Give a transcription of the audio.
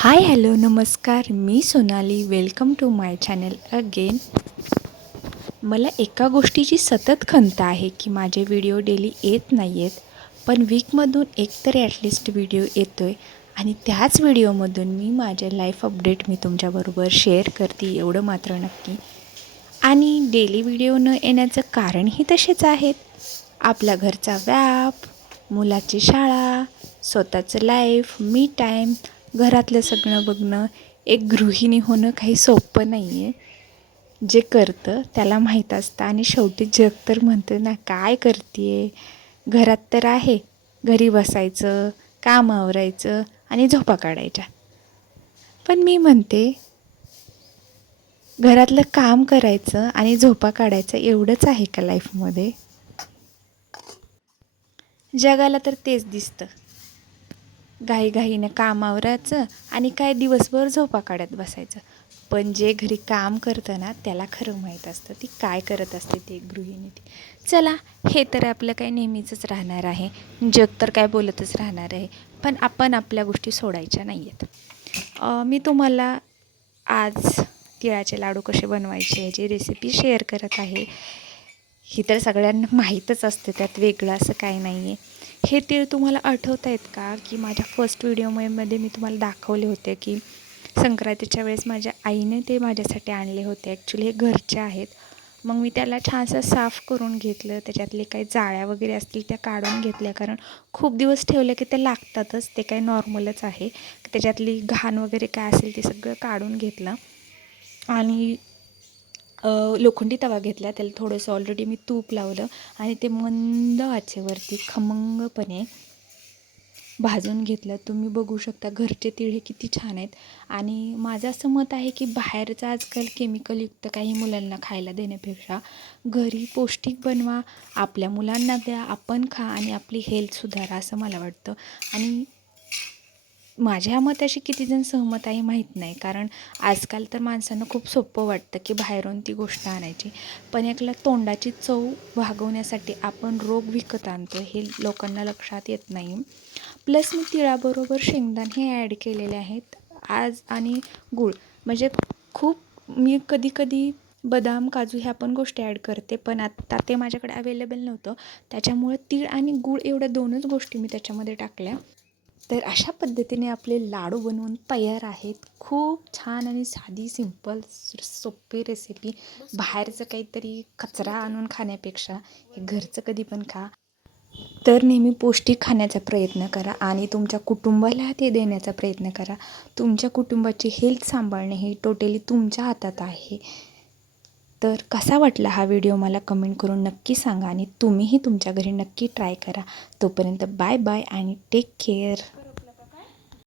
हाय hello नमस्कार, मी Sonali. Welcome to my channel again. मला एका गोष्टीची सतत खंत आहे की माझे व्हिडिओ डेली येत नाही आहेत, पण वीकमधून एक तरी ॲटलिस्ट व्हिडिओ येतो आहे. आणि त्याच व्हिडिओमधून मी माझे लाईफ अपडेट तुमच्याबरोबर शेअर करते, एवढं मात्र नक्की. आणि डेली व्हिडिओ न येण्याचं कारणही तसेच आहेत. आपल्या घरचा व्याप, मुलाची शाळा, स्वतःचं लाईफ, मी टाईम, घरातलं सगळं बघणं. एक गृहिणी होणं काही सोपं नाही आहे. जे करतं त्याला माहीत असतं. आणि शेवटी जग तर म्हणतं ना, काय करते आहे, घरात तर आहे, घरी बसायचं, काम आवरायचं आणि झोपा काढायच्या. पण मी म्हणते, घरातलं काम करायचं आणि झोपा काढायचं एवढंच आहे का लाईफमध्ये? जगाला तर तेच दिसतं. घाईघाईनं काम आवरायचं आणि काय दिवसभर झोपा काढत बसायचं. पण जे घरी काम करतं ना, त्याला खरं माहीत असतं ती काय करत असते, ते गृहिणी ती. चला, हे तर आपलं काय नेहमीचंच राहणार आहे. जग तर काय बोलतच राहणार आहे. पण आपण आपल्या गोष्टी सोडायच्या नाही आहेत. मी तुम्हाला आज तिळाचे लाडू कसे बनवायचे याची रेसिपी शेअर करत आहे. ही तर सगळ्यांना माहीतच असते, त्यात वेगळं असं काही नाही आहे. हे तीळ तुम्हाला आठवत आहेत का, की माझ्या फर्स्ट व्हिडिओमध्ये मी तुम्हाला दाखवले होते की संक्रांतीच्या वेळेस माझ्या आईने ते माझ्यासाठी आणले होते. ॲक्च्युली हे घरचे आहेत. मग मी त्याला छानसं साफ करून घेतलं, त्याच्यातले काही जाळ्या वगैरे असतील त्या काढून घेतल्या, कारण खूप दिवस ठेवले की ते लागतातच, ते काही नॉर्मलच आहे. त्याच्यातली घाण वगैरे काय असेल ते सगळं काढून घेतलं. आणि लोखंडी तवा घेतला, त्याला थोडंसं ऑलरेडी मी तूप लावलं आणि ते मंद आचेवरती खमंगपणे भाजून घेतलं. तुम्ही बघू शकता घरचे तीळ हे किती छान आहेत. आणि माझं असं मत आहे की बाहेरचं आजकाल केमिकलयुक्त काही मुलांना खायला देण्यापेक्षा घरी पौष्टिक बनवा, आपल्या मुलांना द्या, आपण खा आणि आपली हेल्थ सुधारा, असं मला वाटतं. आणि माझ्या मताशी किती जण सहमत आहे माहीत नाही, कारण आजकाल तर माणसांना खूप सोपं वाटतं की बाहेरून ती गोष्ट आणायची. पण एकला तोंडाची चव भागवण्यासाठी आपण रोग विकत आणतो, हे लोकांना लक्षात येत नाही. प्लस मी तिळाबरोबर शेंगदाणे हे ॲड केलेले आहेत आज, आणि गूळ. म्हणजे खूप मी कधी कधी बदाम, काजू ह्या पण गोष्टी ॲड करते, पण आत्ता ते माझ्याकडे अवेलेबल नव्हतं. त्याच्यामुळे तीळ आणि गूळ एवढ्या दोनच गोष्टी मी त्याच्यामध्ये टाकल्या. तर अशा पद्धतीने आपले लाडू बनवून तयार आहेत. खूप छान आणि साधी, सिंपल, सोपी रेसिपी. बाहेरचं काहीतरी कचरा आणून खाण्यापेक्षा हे घरचं कधी पण खा. तर नेहमी पौष्टिक खाण्याचा प्रयत्न करा आणि तुमच्या कुटुंबाला ते देण्याचा प्रयत्न करा. तुमच्या कुटुंबाची हेल्थ सांभाळणे हे टोटली तुमच्या हातात आहे. तर कसा वाटला हा व्हिडिओ मला कमेंट करून नक्की सांगा, आणि तुम्हीही तुमच्या घरी नक्की ट्राय करा. तोपर्यंत बाय बाय आणि टेक केअर.